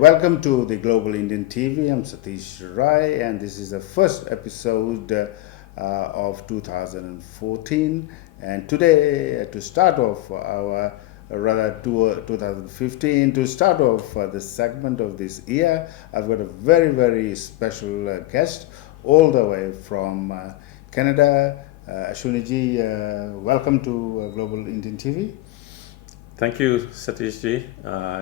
Welcome to the Global Indian TV. I'm Satish Rai, and this is the first episode of 2014. And today, to start off our rather 2015, to start off this segment of this year, I've got a very, very special guest all the way from Canada. Ashwini ji, welcome to Global Indian TV. Thank you, Satish ji.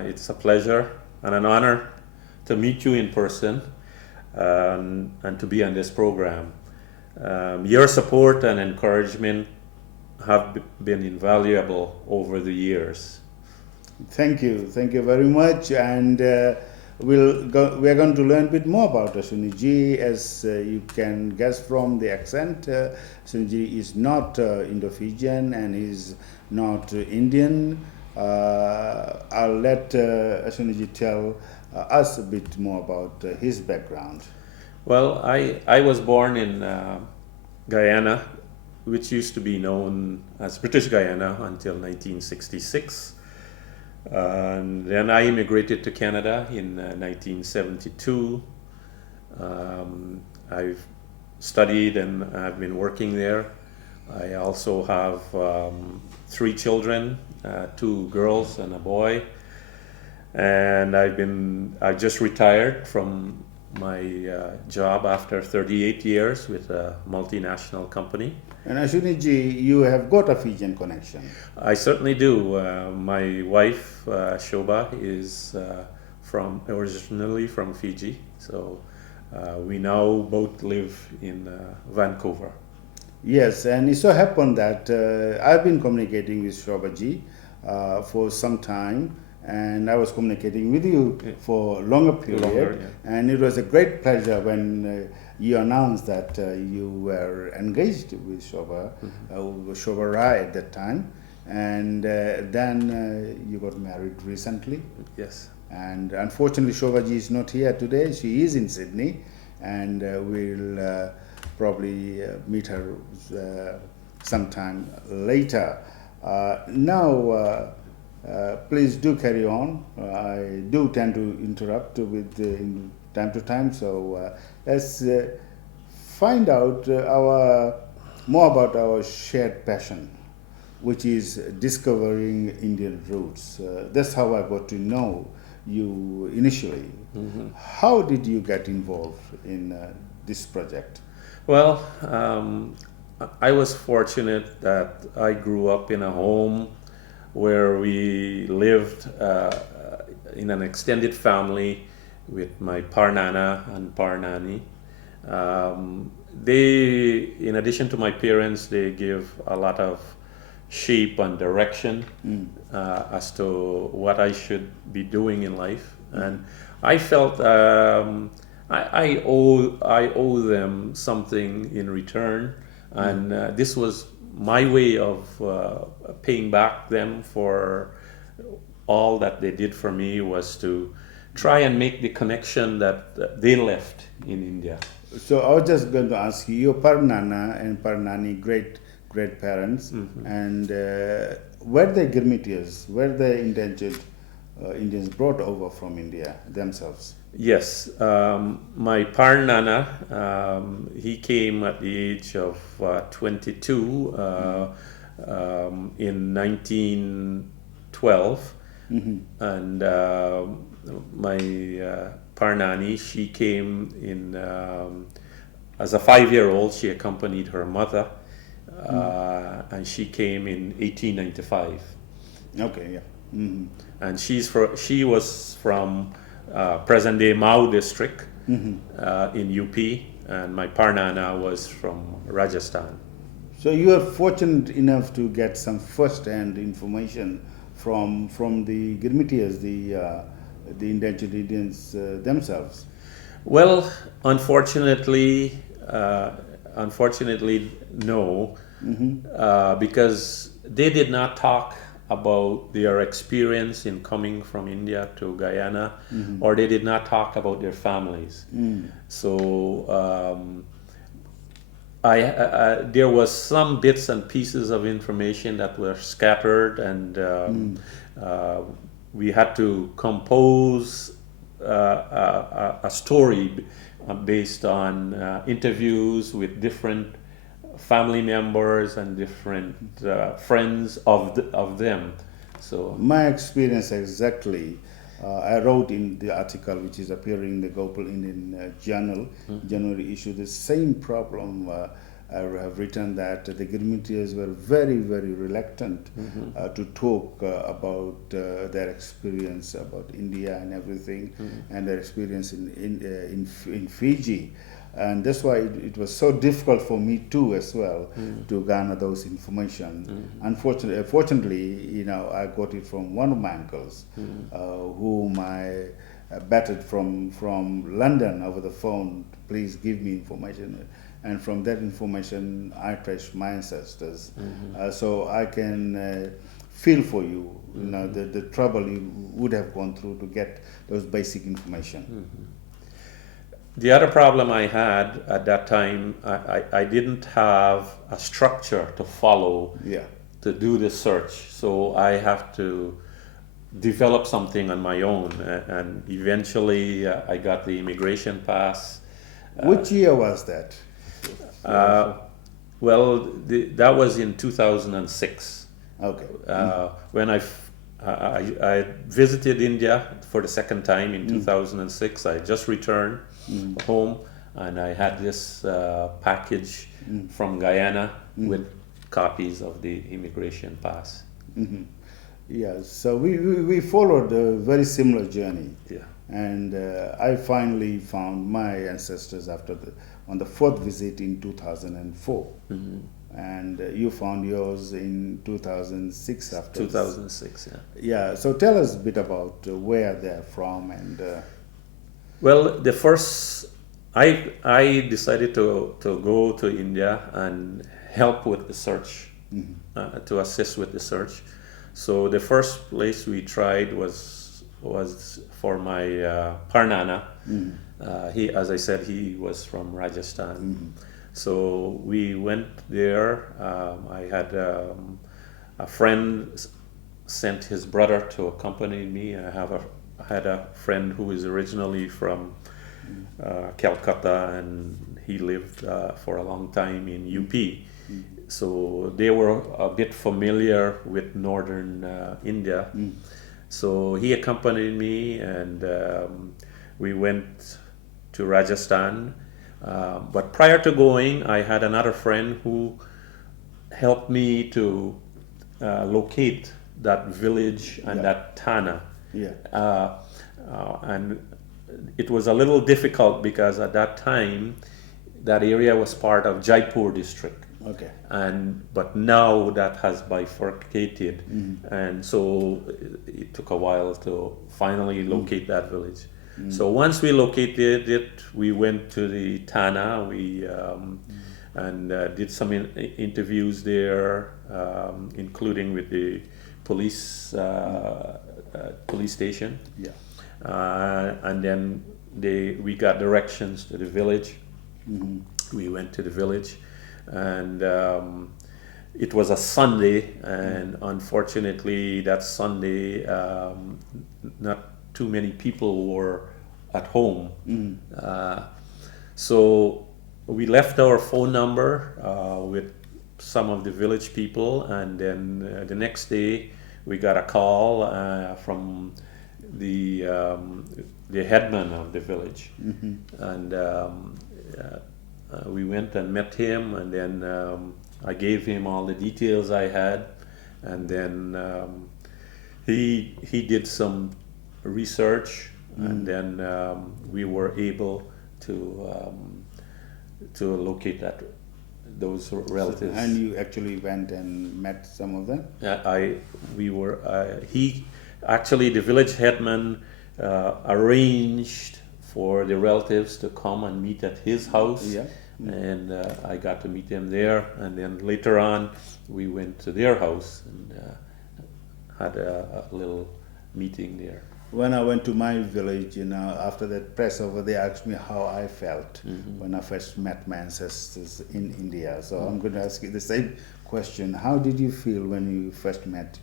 It's a pleasure and an honor to meet you in person and to be on this program. Your support and encouragement have been invaluable over the years. Thank you very much. And we're going to learn a bit more about Ashwini ji. As you can guess from the accent, Ashwini ji is not Indo-Fijian and is not Indian. I'll let Ashwini ji tell us a bit more about his background. Well, I was born in Guyana, which used to be known as British Guyana until 1966. And then I immigrated to Canada in 1972. I've studied and I've been working there. I also have 3 children, 2 girls and a boy, and I just retired from my job after 38 years with a multinational company. And Ashwini ji, you have got a Fijian connection. I certainly do. My wife Shobha is originally from Fiji, so we now both live in Vancouver. Yes, and it so happened that I've been communicating with Shobha ji for some time, and I was communicating with you for a longer period. And it was a great pleasure when you announced that you were engaged with Shobha, Shobha Rai at that time, and then you got married recently. Yes. And unfortunately, Shobha ji is not here today. She is in Sydney, and we'll probably meet her sometime later. Now, please do carry on. I do tend to interrupt with in time to time, so let's find out more about our shared passion, which is discovering Indian roots. That's how I got to know you initially. Mm-hmm. How did you get involved in this project? Well, I was fortunate that I grew up in a home where we lived in an extended family with my Parnana and Parnani. In addition to my parents, they give a lot of shape and direction as to what I should be doing in life, and I felt I owe them something in return, and this was my way of paying back them for all that they did for me, was to try and make the connection that they left in India. So I was just going to ask you, your Parnana and Parnani great parents, and were they Girmitias? Were they indentured Indians brought over from India themselves? Yes, my Parnana, he came at the age of 22 in 1912, and my Parnani, she came in as a 5-year-old. She accompanied her mother, and she came in 1895. Okay, yeah. Mm-hmm. And she was from present-day Mau district in UP, and my Parnana was from Rajasthan. So you are fortunate enough to get some first-hand information from the Girmitias, the indentured Indians themselves. Well, unfortunately, no, because they did not talk about their experience in coming from India to Guyana, or they did not talk about their families. So there was some bits and pieces of information that were scattered, and we had to compose a story based on interviews with different family members and different friends of them. So my experience exactly. I wrote in the article which is appearing in the Gopal Indian Journal, January issue, the same problem. I have written that the Girmitias were very, very reluctant to talk about their experience about India and everything, and their experience in Fiji. And that's why it was so difficult for me too as well to garner those information. Fortunately, I got it from one of my uncles, whom I batted from London over the phone. Please give me information, and from that information, I traced my ancestors. So I can feel for you, the trouble you would have gone through to get those basic information. The other problem I had at that time, I didn't have a structure to follow to do the search. So I have to develop something on my own. And eventually I got the immigration pass. Which year was that? Well, that was in 2006. Okay. When I visited India for the second time in 2006. I just returned home, and I had this package from Guyana with copies of the immigration pass. Yeah, so we followed a very similar journey. Yeah. And I finally found my ancestors on the fourth visit in 2004. And you found yours in 2006 after. 2006, yeah. Yeah, so tell us a bit about where they're from and. Well, the first, I decided to go to India and help with the search, to assist with the search. So the first place we tried was for my Parnana. He, as I said, he was from Rajasthan. So we went there. I had a friend sent his brother to accompany me. I had a friend who is originally from Calcutta, and he lived for a long time in UP. So they were a bit familiar with northern India. So he accompanied me, and we went to Rajasthan. But prior to going, I had another friend who helped me to locate that village and that Thana. And it was a little difficult because at that time, that area was part of Jaipur district. Okay. But now that has bifurcated, and so it took a while to finally locate that village. So once we located it, we went to the Thana. We and did some interviews there, including with the police station. And then we got directions to the village. We went to the village, and it was a Sunday, and unfortunately that Sunday not too many people were at home. So we left our phone number with some of the village people, and then the next day we got a call from the headman of the village, and we went and met him, and then I gave him all the details I had, and then he did some research, and then we were able to locate those relatives. And you actually went and met some of them? Actually, the village headman arranged for the relatives to come and meet at his house, and I got to meet them there, and then later on we went to their house and had a little meeting there. When I went to my village, after that press over, they asked me how I felt when I first met my ancestors in India. So I'm going to ask you the same question. How did you feel when you first met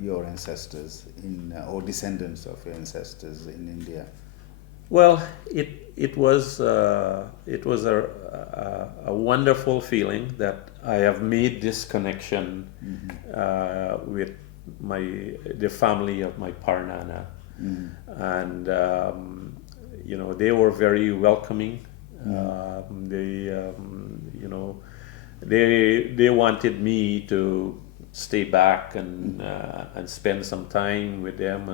your ancestors or descendants of your ancestors in India? Well, it was a wonderful feeling that I have made this connection with the family of my Parnana, and they were very welcoming. They wanted me to stay back and spend some time with them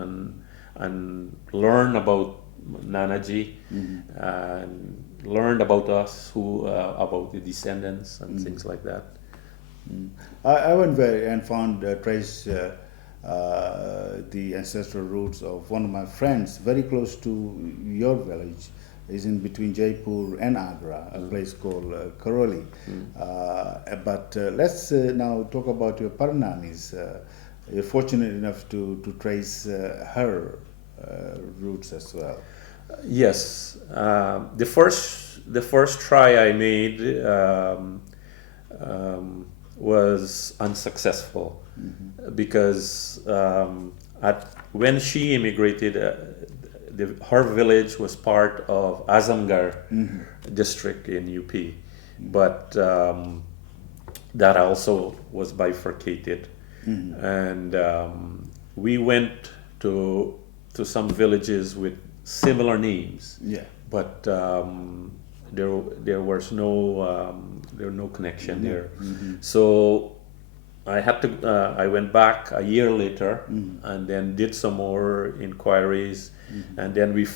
and learn about Nanaji and learn about us, about the descendants and things like that. I went there and found traced the ancestral roots of one of my friends very close to your village. Is in between Jaipur and Agra, a place called Karoli. But let's now talk about your Parnanis. You're fortunate enough to trace her roots as well. Yes, the first try I made was unsuccessful because when she immigrated, her village was part of Azamgarh district in UP, but that also was bifurcated, and we went to some villages with similar names. Yeah. But there was no connection there. So I went back a year later and then did some more inquiries, and then we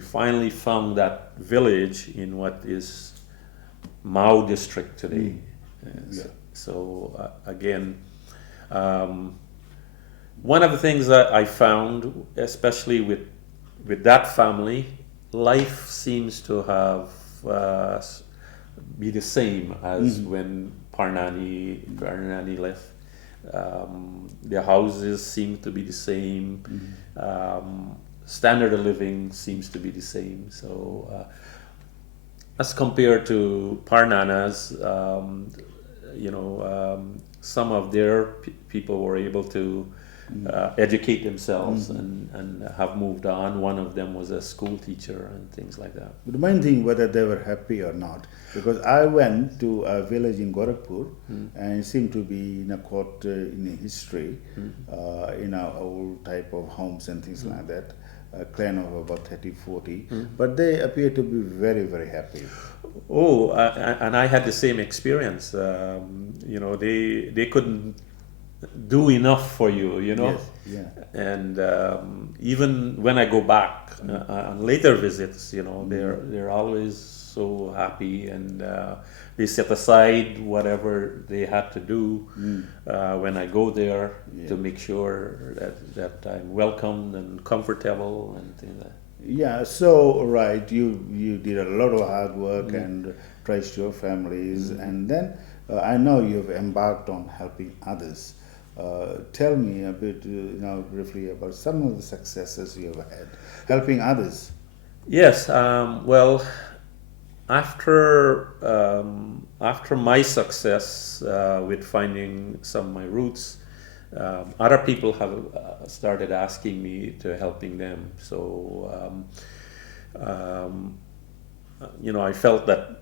finally found that village in what is Mao district today. So again, one of the things that I found, especially with that family, life seems to have be the same as when Parnani left. The houses seem to be the same. Standard of living seems to be the same. So as compared to Parnanas, some of their people were able to educate themselves and have moved on. One of them was a school teacher and things like that. But the main thing, whether they were happy or not, because I went to a village in Gorakhpur and it seemed to be caught in history, old type of homes and things like that, a clan of about 30, 40, but they appear to be very, very happy. Oh, and I had the same experience. They couldn't do enough for you, Yes, yeah. And even when I go back on later visits, they're always so happy, and they set aside whatever they had to do when I go there to make sure that I'm welcomed and comfortable and things like that. Yeah, so right, you did a lot of hard work and traced your families, and then I know you've embarked on helping others. Tell me a bit, briefly about some of the successes you've had helping others. Yes, well, after my success with finding some of my roots, other people have started asking me to helping them. So, I felt that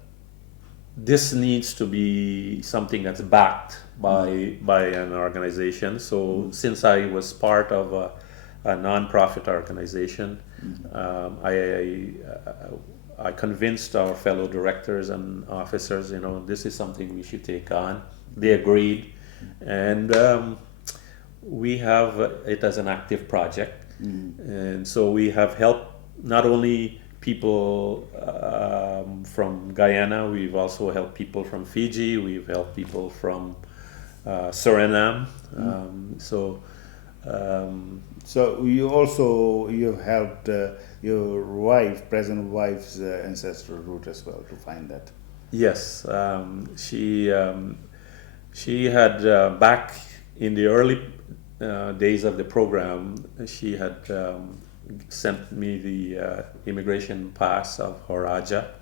this needs to be something that's backed by an organization. So since I was part of a non-profit organization, I convinced our fellow directors and officers, this is something we should take on. They agreed, and we have it as an active project. And so we have helped not only people from Guyana, we've also helped people from Fiji, we've helped people from Suriname. So you've helped your present wife's ancestral root as well to find that. Yes, she had back in the early days of the program, she had sent me the immigration pass of Horaja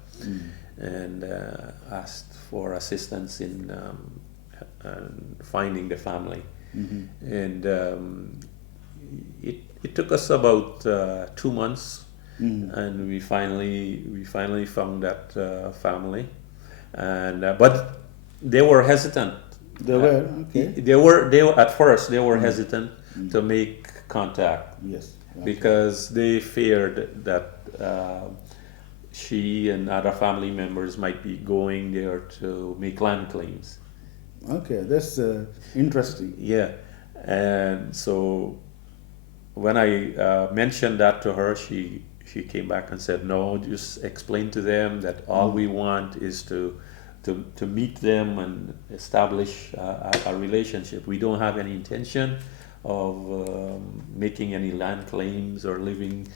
and asked for assistance in finding the family. And it took us about 2 months and we finally found that family, and but they were hesitant. They were okay. They were at first they were hesitant to make contact Yes. because they feared that she and other family members might be going there to make land claims. Okay, that's interesting. Yeah, and so when I mentioned that to her, she came back and said, "No, just explain to them that all we want is to meet them and establish a relationship. We don't have any intention of making any land claims or living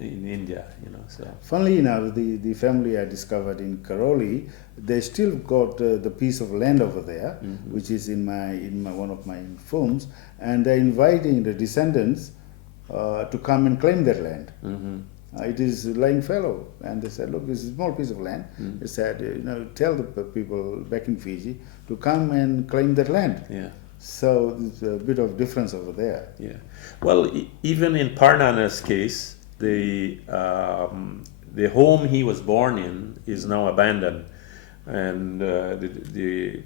in India, you know." So Funnily enough, the family I discovered in Karoli, they still got the piece of land over there, which is in my one of my films, and they're inviting the descendants to come and claim their land. It is lying fallow, and they said, "Look, this is a small piece of land." They said, "Tell the people back in Fiji to come and claim their land." yeah. So there's a bit of difference over there. Yeah. Well, even in Parnana's case, the home he was born in is now abandoned, and the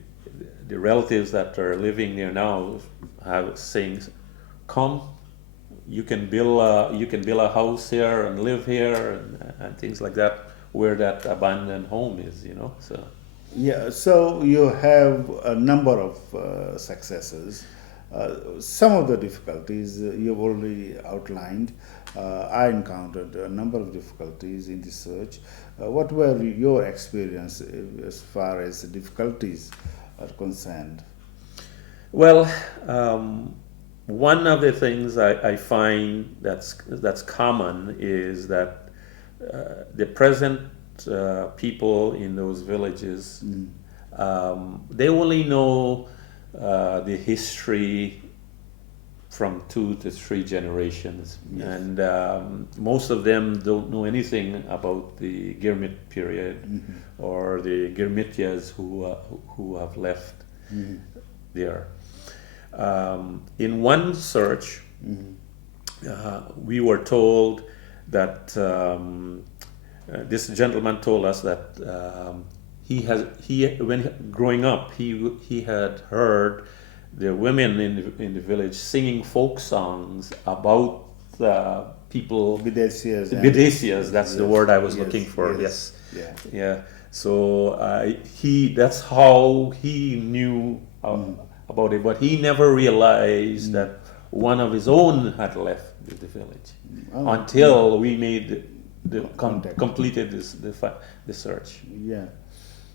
relatives that are living there now have saying, "Come, you can build a house here and live here and things like that, where that abandoned home is, you know." So. Yeah, so you have a number of successes. Some of the difficulties you've already outlined. I encountered a number of difficulties in the search. What were your experience as far as difficulties are concerned? Well, one of the things I find that's common is that the present people in those villages, they only know the history from 2 to 3 generations, and most of them don't know anything about the Girmit period or the Girmitias who have left there. In one search, we were told that this gentleman told us that when growing up he had heard the women in the village singing folk songs about people. Videsias, that's the word I was looking for. Yes. Yeah. So that's how he knew about it, but he never realized that one of his own had left the village until we made completed the search. Yeah.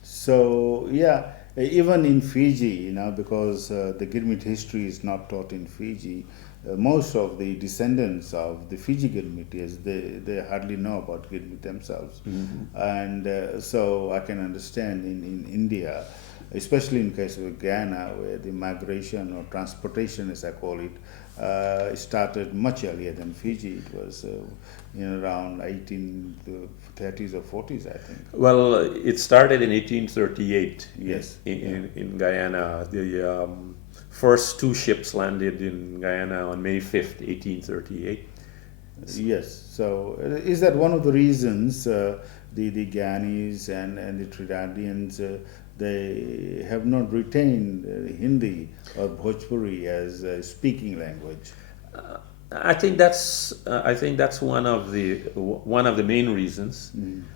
So yeah, even in Fiji, because the Girmit history is not taught in Fiji, most of the descendants of the Fiji Girmitians, they hardly know about Girmit themselves, and so I can understand in India, especially in case of Guyana, where the migration or transportation, as I call it, started much earlier than Fiji. It was around 1830s or 40s, I think. Well, it started in 1838. Yes. In Guyana. The first 2 ships landed in Guyana on May 5th, 1838. Yes. So is that one of the reasons the Guyanese and the Trinidadians they have not retained Hindi or Bhojpuri as a speaking language? I think that's one of the main reasons.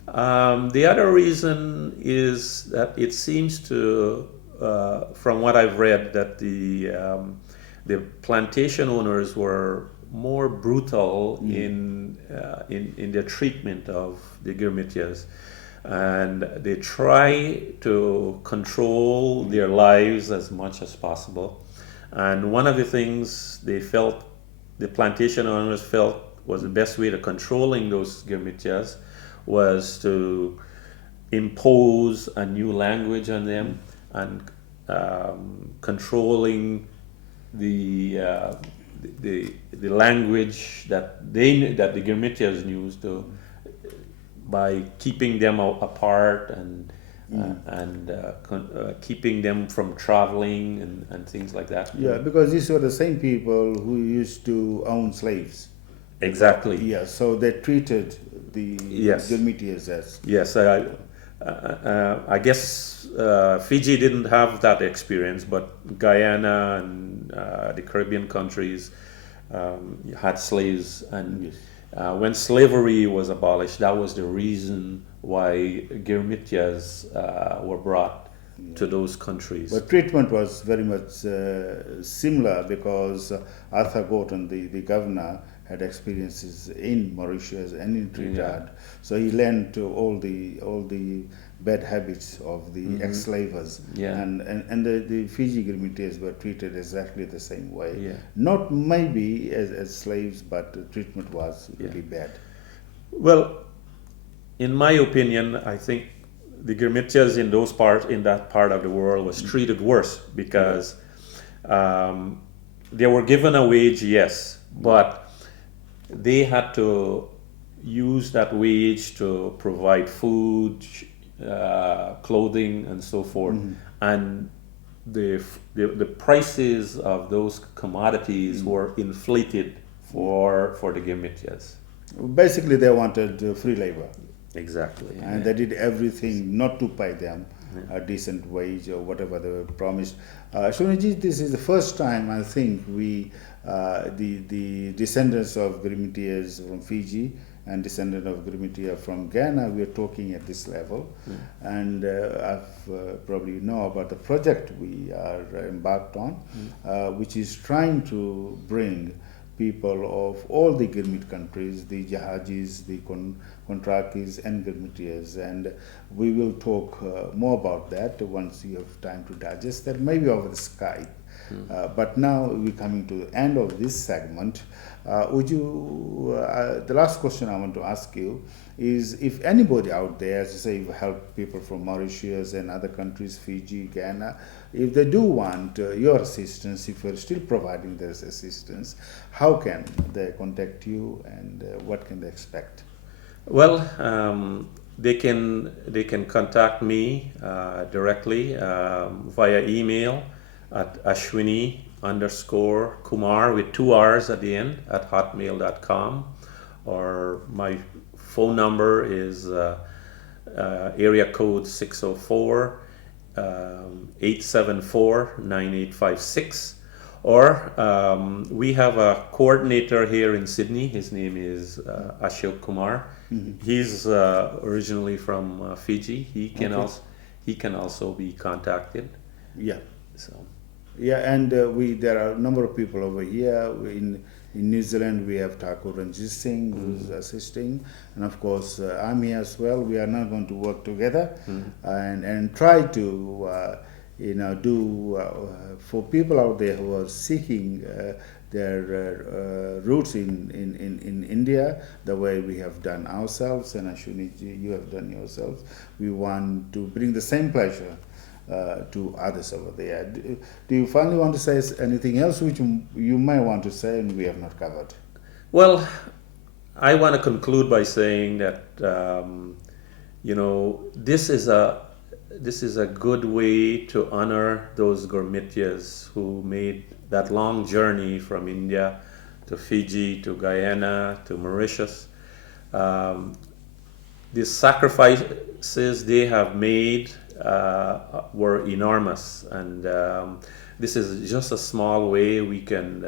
The other reason is that it seems to, from what I've read, that the plantation owners were more brutal in their treatment of the Girmitias, and they try to control their lives as much as possible. And one of the things the plantation owners felt was the best way to controlling those Girmitias was to impose a new language on them and controlling the language that the Girmitias knew by keeping them apart and keeping them from traveling and things like that. Yeah, because these were the same people who used to own slaves. Exactly. Yeah, so they treated the Yes. Gurmitias as. Yes, I guess Fiji didn't have that experience, but Guyana and the Caribbean countries had slaves, and Yes. when slavery was abolished, that was the reason why Girmitias were brought to those countries. But treatment was very much similar because Arthur Gorton, the governor, had experiences in Mauritius and in Trinidad, so he learned to all the bad habits of the ex-slavers. Yeah. And the Fiji Gurmitias were treated exactly the same way. Yeah. Not maybe as slaves, but the treatment was really bad. Well, in my opinion, I think the Girmitias in that part of the world was treated worse because they were given a wage, yes, but they had to use that wage to provide food, clothing, and so forth, and the prices of those commodities were inflated for the Girmitias. Basically, they wanted free labor. Exactly. And they did everything not to pay them a decent wage or whatever they were promised. Ashwini, this is the first time I think the descendants of Gurmitias from Fiji and descendant of Gurmitia from Ghana, we are talking at this level. And I've probably know about the project we are embarked on, which is trying to bring people of all the Gurmit countries, the Jahajis, the Kontrakis and Gurmitias, and we will talk more about that once you have time to digest that, maybe over the Skype. But now we're coming to the end of this segment. Would you, the last question I want to ask you is, if anybody out there, as you say, you help people from Mauritius and other countries, Fiji, Ghana, if they do want your assistance, if you're still providing this assistance, how can they contact you and what can they expect? Well, they can contact me directly via email at Ashwini_Kumar with 2 R's at the end at hotmail.com, or my phone number is area code 604 874 9856. Or we have a coordinator here in Sydney. His name is Ashwini Kumar. He's originally from Fiji. He can also be contacted. Yeah. So. Yeah, and there are a number of people over here. In New Zealand, we have Thakur Ranjit Singh who's assisting, and of course I'm here as well. We are now going to work together and try to do for people out there who are seeking their roots in India, the way we have done ourselves, and Ashwini, you have done yourselves. We want to bring the same pleasure to others over there. Do you finally want to say anything else which you may want to say and we have not covered? Well, I want to conclude by saying that this is a good way to honor those Gurmitias who made that long journey from India to Fiji, to Guyana, to Mauritius. The sacrifices they have made were enormous, and this is just a small way we can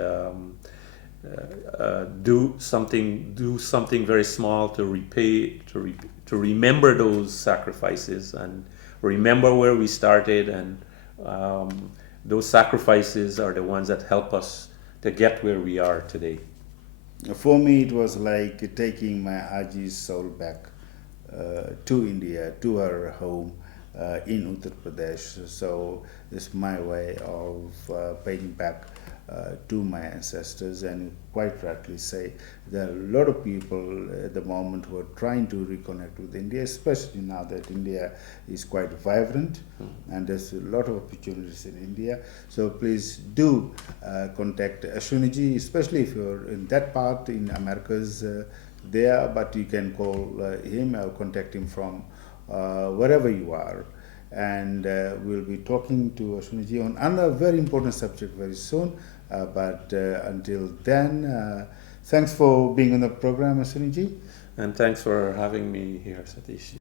do something very small to repay, to remember those sacrifices and remember where we started, and those sacrifices are the ones that help us to get where we are today. For me, it was like taking my Aji's soul back to India, to her home in Uttar Pradesh. So it's my way of paying back to my ancestors, and quite rightly say there are a lot of people at the moment who are trying to reconnect with India, especially now that India is quite vibrant and there's a lot of opportunities in India. So please do contact Ashwini, especially if you're in that part in Americas there, but you can call him or contact him from wherever you are. And we'll be talking to Ashwini on another very important subject very soon. But until then, Thanks for being on the program, Ashwini ji. And thanks for having me here, Satish.